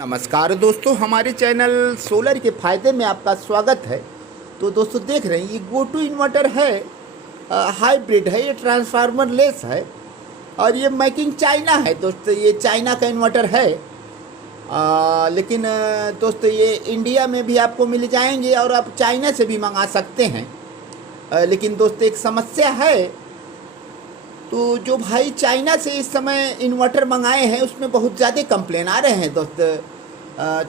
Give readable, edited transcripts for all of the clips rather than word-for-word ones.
नमस्कार दोस्तों, हमारे चैनल सोलर के फ़ायदे में आपका स्वागत है। तो दोस्तों देख रहे हैं ये गोटू इन्वर्टर है, हाइब्रिड है, ये ट्रांसफार्मर लेस है और ये मेकिंग चाइना है। दोस्तों ये चाइना का इन्वर्टर है, लेकिन दोस्तों ये इंडिया में भी आपको मिल जाएंगे और आप चाइना से भी मंगा सकते हैं। लेकिन दोस्तों एक समस्या है, तो जो भाई चाइना से इस समय इन्वर्टर मंगाए हैं उसमें बहुत ज़्यादा कंप्लेन आ रहे हैं। दोस्त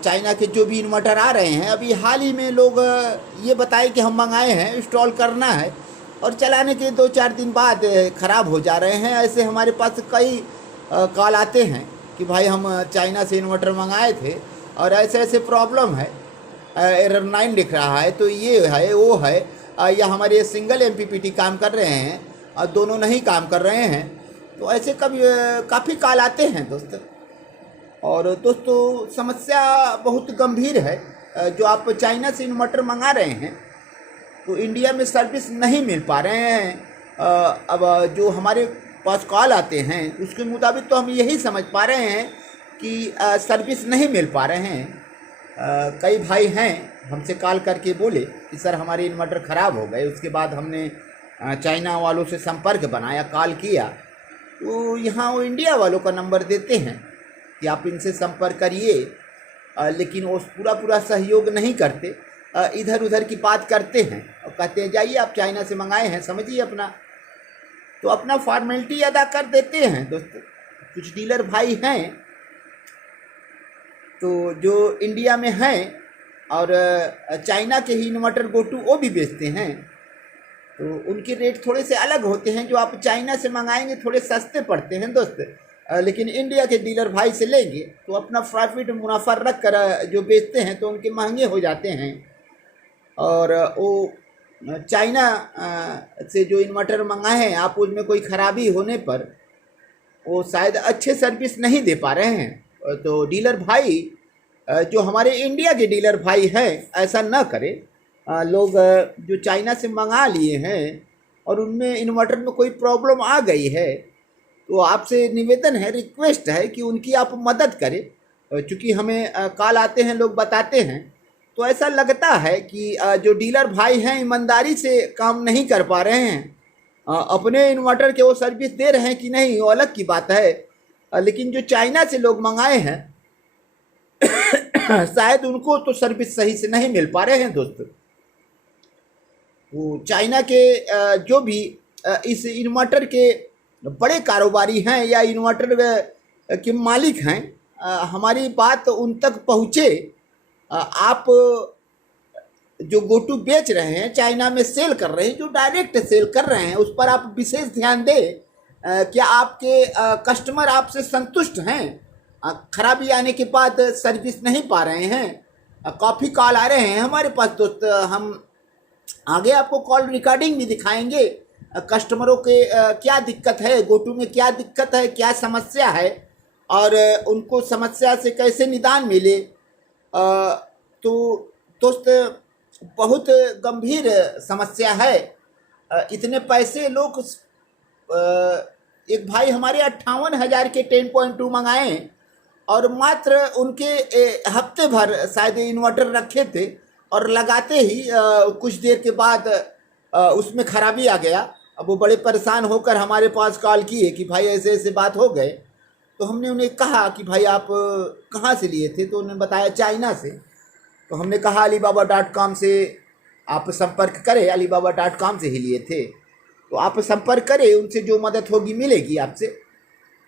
चाइना के जो भी इन्वर्टर आ रहे हैं, अभी हाल ही में लोग ये बताए कि हम मंगाए हैं, इंस्टॉल करना है और चलाने के 2-4 दिन बाद ख़राब हो जा रहे हैं। ऐसे हमारे पास कई कॉल आते हैं कि भाई हम चाइना से इन्वर्टर मंगाए थे और ऐसे ऐसे प्रॉब्लम है, एरर 9 लिख रहा है, तो ये है वो है, या हमारे सिंगल एमपीपीटी काम कर रहे हैं और दोनों नहीं काम कर रहे हैं। तो ऐसे कभी काफ़ी कॉल आते हैं दोस्त। और दोस्तों समस्या बहुत गंभीर है, जो आप चाइना से इन्वर्टर मंगा रहे हैं तो इंडिया में सर्विस नहीं मिल पा रहे हैं। अब जो हमारे पास कॉल आते हैं उसके मुताबिक तो हम यही समझ पा रहे हैं कि सर्विस नहीं मिल पा रहे हैं। कई भाई हैं हमसे कॉल करके बोले कि सर हमारे इन्वर्टर ख़राब हो गए। उसके बाद हमने चाइना वालों से संपर्क बनाया, कॉल किया, तो यहाँ वो इंडिया वालों का नंबर देते हैं कि आप इनसे संपर्क करिए, लेकिन वो पूरा सहयोग नहीं करते, इधर उधर की बात करते हैं और कहते हैं जाइए आप चाइना से मंगाए हैं, समझिए अपना, तो अपना फॉर्मेलिटी अदा कर देते हैं। दोस्तों कुछ डीलर भाई हैं तो जो इंडिया में हैं और चाइना के ही इन्वर्टर गोटू वो भी बेचते हैं, तो उनके रेट थोड़े से अलग होते हैं। जो आप चाइना से मंगाएंगे थोड़े सस्ते पड़ते हैं दोस्त, लेकिन इंडिया के डीलर भाई से लेंगे तो अपना प्रॉफिट मुनाफा रख कर जो बेचते हैं तो उनके महंगे हो जाते हैं। और वो चाइना से जो इन्वर्टर मंगाए हैं आप, उसमें कोई ख़राबी होने पर वो शायद अच्छे सर्विस नहीं दे पा रहे हैं। तो डीलर भाई जो हमारे इंडिया के डीलर भाई हैं ऐसा ना करें। लोग जो चाइना से मंगा लिए हैं और उनमें इन्वर्टर में कोई प्रॉब्लम आ गई है, तो आपसे निवेदन है, रिक्वेस्ट है कि उनकी आप मदद करें। चूँकि हमें कॉल आते हैं, लोग बताते हैं, तो ऐसा लगता है कि जो डीलर भाई हैं ईमानदारी से काम नहीं कर पा रहे हैं। अपने इन्वर्टर के वो सर्विस दे रहे हैं कि नहीं वो अलग की बात है, लेकिन जो चाइना से लोग मंगाए हैं शायद उनको तो सर्विस सही से नहीं मिल पा रहे हैं दोस्तों। वो चाइना के जो भी इस इन्वर्टर के बड़े कारोबारी हैं या इन्वर्टर के मालिक हैं, हमारी बात उन तक पहुँचे। आप जो गोटू बेच रहे हैं, चाइना में सेल कर रहे हैं, जो डायरेक्ट सेल कर रहे हैं, उस पर आप विशेष ध्यान दें। क्या आपके कस्टमर आपसे संतुष्ट हैं? खराबी आने के बाद सर्विस नहीं पा रहे हैं? काफ़ी कॉल आ रहे हैं हमारे पास दोस्त, हम आगे आपको कॉल रिकॉर्डिंग भी दिखाएंगे। कस्टमरों के क्या दिक्कत है, गोटू में क्या दिक्कत है, क्या समस्या है और उनको समस्या से कैसे निदान मिले। तो दोस्त बहुत गंभीर समस्या है। इतने पैसे लोग, एक भाई हमारे 58,000 के 10.2 मंगाए और मात्र उनके हफ्ते भर शायद इन्वर्टर रखे थे और लगाते ही कुछ देर के बाद उसमें खराबी आ गया। अब वो बड़े परेशान होकर हमारे पास कॉल किए कि भाई ऐसे ऐसे बात हो गए। तो हमने उन्हें कहा कि भाई आप कहाँ से लिए थे, तो उन्होंने बताया चाइना से। तो हमने कहा alibaba.com से आप संपर्क करें, alibaba.com से ही लिए थे, तो आप संपर्क करें, उनसे जो मदद होगी मिलेगी आपसे।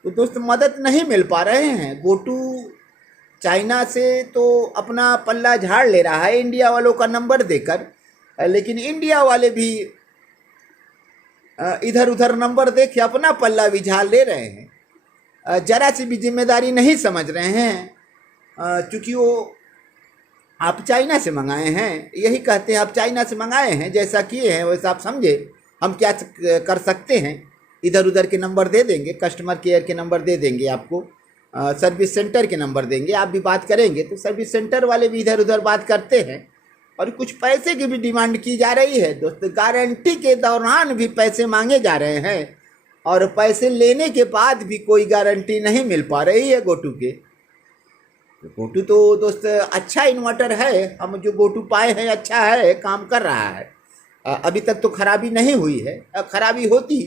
तो दोस्त मदद नहीं मिल पा रहे हैं। गोटू चाइना से तो अपना पल्ला झाड़ ले रहा है इंडिया वालों का नंबर देकर, लेकिन इंडिया वाले भी इधर उधर नंबर दे के अपना पल्ला भी झाड़ ले रहे हैं। जरा सी भी जिम्मेदारी नहीं समझ रहे हैं, क्योंकि वो आप चाइना से मंगाए हैं, यही कहते हैं आप चाइना से मंगाए हैं, जैसा किए हैं वैसा आप समझे, हम क्या कर सकते हैं। इधर उधर के नंबर दे देंगे, कस्टमर केयर के नंबर दे देंगे आपको, सर्विस सेंटर के नंबर देंगे, आप भी बात करेंगे तो सर्विस सेंटर वाले भी इधर उधर बात करते हैं। और कुछ पैसे की भी डिमांड की जा रही है दोस्त, गारंटी के दौरान भी पैसे मांगे जा रहे हैं और पैसे लेने के बाद भी कोई गारंटी नहीं मिल पा रही है गोटू के। तो गोटू तो दोस्त अच्छा इन्वर्टर है, हम जो गोटू पाए हैं अच्छा है, काम कर रहा है। अभी तक तो खराबी नहीं हुई है। खराबी होती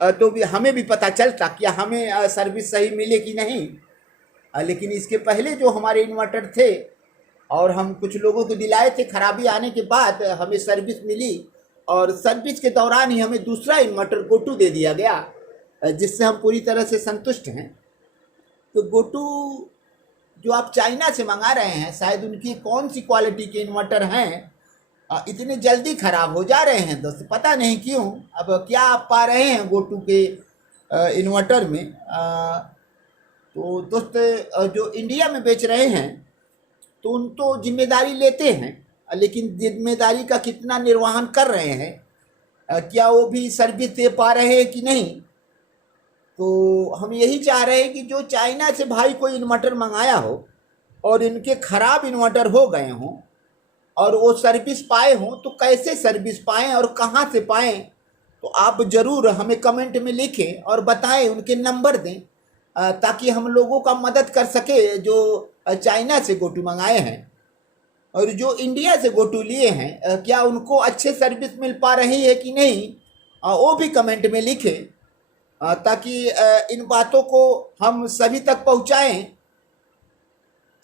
तो भी हमें भी पता चलता कि हमें सर्विस सही मिले कि नहीं। लेकिन इसके पहले जो हमारे इन्वर्टर थे और हम कुछ लोगों को दिलाए थे, खराबी आने के बाद हमें सर्विस मिली और सर्विस के दौरान ही हमें दूसरा इन्वर्टर गोटू दे दिया गया, जिससे हम पूरी तरह से संतुष्ट हैं। तो गोटू जो आप चाइना से मंगा रहे हैं, शायद उनकी कौन सी क्वालिटी के इन्वर्टर हैं, इतने जल्दी ख़राब हो जा रहे हैं दोस्त, पता नहीं क्यों। अब क्या आप पा रहे हैं गोटू के इन्वर्टर में। तो दोस्त जो इंडिया में बेच रहे हैं तो उन तो जिम्मेदारी लेते हैं, लेकिन जिम्मेदारी का कितना निर्वहन कर रहे हैं, क्या वो भी सर्विस दे पा रहे हैं कि नहीं। तो हम यही चाह रहे हैं कि जो चाइना से भाई कोई इन्वर्टर मंगाया हो और इनके ख़राब इन्वर्टर हो गए हों और वो सर्विस पाए हों, तो कैसे सर्विस पाएँ और कहाँ से पाएँ, तो आप ज़रूर हमें कमेंट में लिखें और बताएं, उनके नंबर दें, ताकि हम लोगों का मदद कर सके जो चाइना से गोटू मंगाए हैं और जो इंडिया से गोटू लिए हैं, क्या उनको अच्छे सर्विस मिल पा रही है कि नहीं, वो भी कमेंट में लिखें, ताकि इन बातों को हम सभी तक पहुंचाएं।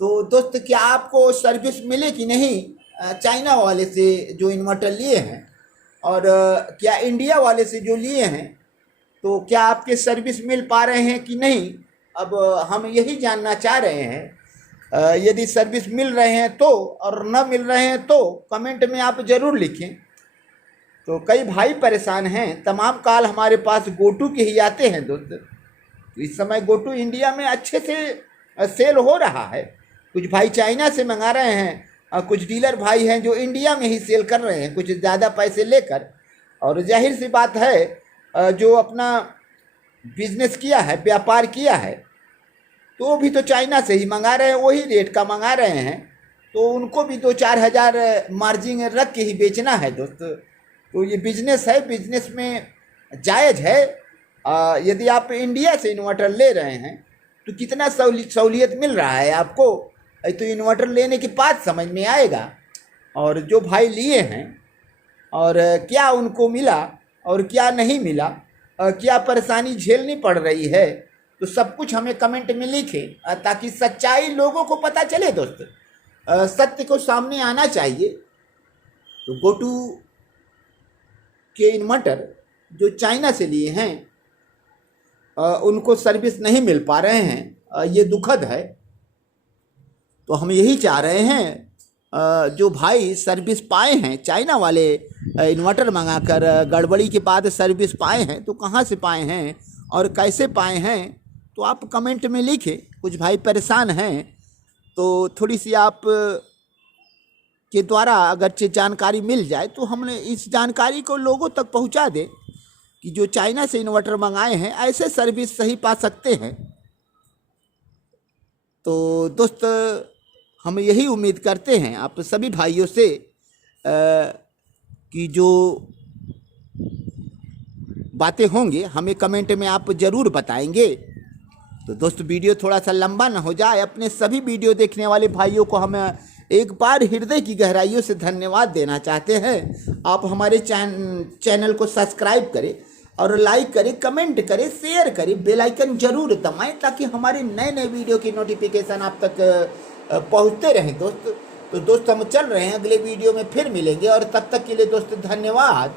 तो दोस्त क्या आपको सर्विस मिले कि नहीं चाइना वाले से जो इन्वर्टर लिए हैं, और क्या इंडिया वाले से जो लिए हैं, तो क्या आपके सर्विस मिल पा रहे हैं कि नहीं। अब हम यही जानना चाह रहे हैं। यदि सर्विस मिल रहे हैं तो, और न मिल रहे हैं तो कमेंट में आप ज़रूर लिखें। तो कई भाई परेशान हैं, तमाम कॉल हमारे पास गोटू के ही आते हैं दोस्त। तो इस समय गोटू इंडिया में अच्छे से सेल हो रहा है। कुछ भाई चाइना से मंगा रहे हैं और कुछ डीलर भाई हैं जो इंडिया में ही सेल कर रहे हैं कुछ ज़्यादा पैसे लेकर। और जाहिर सी बात है, जो अपना बिजनेस किया है, व्यापार किया है, तो वो भी तो चाइना से ही मंगा रहे हैं, वही रेट का मंगा रहे हैं, तो उनको भी 2-4 हज़ार मार्जिन रख के ही बेचना है दोस्त। तो ये बिजनेस है, बिजनेस में जायज़ है। यदि आप इंडिया से इन्वर्टर ले रहे हैं तो कितना सहूलियत मिल रहा है आपको, तो इन्वर्टर लेने के बाद समझ में आएगा। और जो भाई लिए हैं और क्या उनको मिला और क्या नहीं मिला, क्या परेशानी झेलनी पड़ रही है, तो सब कुछ हमें कमेंट में लिखें, ताकि सच्चाई लोगों को पता चले दोस्त। सत्य को सामने आना चाहिए। तो गोटू के इन्वर्टर जो चाइना से लिए हैं, उनको सर्विस नहीं मिल पा रहे हैं, ये दुखद है। तो हम यही चाह रहे हैं, जो भाई सर्विस पाए हैं चाइना वाले इन्वर्टर मंगाकर, गड़बड़ी के बाद सर्विस पाए हैं, तो कहाँ से पाए हैं और कैसे पाए हैं, तो आप कमेंट में लिखें। कुछ भाई परेशान हैं, तो थोड़ी सी आप के द्वारा अगर जानकारी मिल जाए तो हमने इस जानकारी को लोगों तक पहुंचा दें कि जो चाइना से इन्वर्टर मंगाए हैं ऐसे सर्विस सही पा सकते हैं। तो दोस्त हम यही उम्मीद करते हैं आप सभी भाइयों से, कि जो बातें होंगी हमें कमेंट में आप ज़रूर बताएंगे। तो दोस्त वीडियो थोड़ा सा लंबा ना हो जाए, अपने सभी वीडियो देखने वाले भाइयों को हम एक बार हृदय की गहराइयों से धन्यवाद देना चाहते हैं। आप हमारे चैनल को सब्सक्राइब करें और लाइक करें, कमेंट करें, शेयर करें, बेल आइकन जरूर दबाएं, ताकि हमारे नए नए वीडियो की नोटिफिकेशन आप तक पहुंचते रहें दोस्त। तो दोस्त हम चल रहे हैं, अगले वीडियो में फिर मिलेंगे, और तब तक के लिए दोस्त धन्यवाद।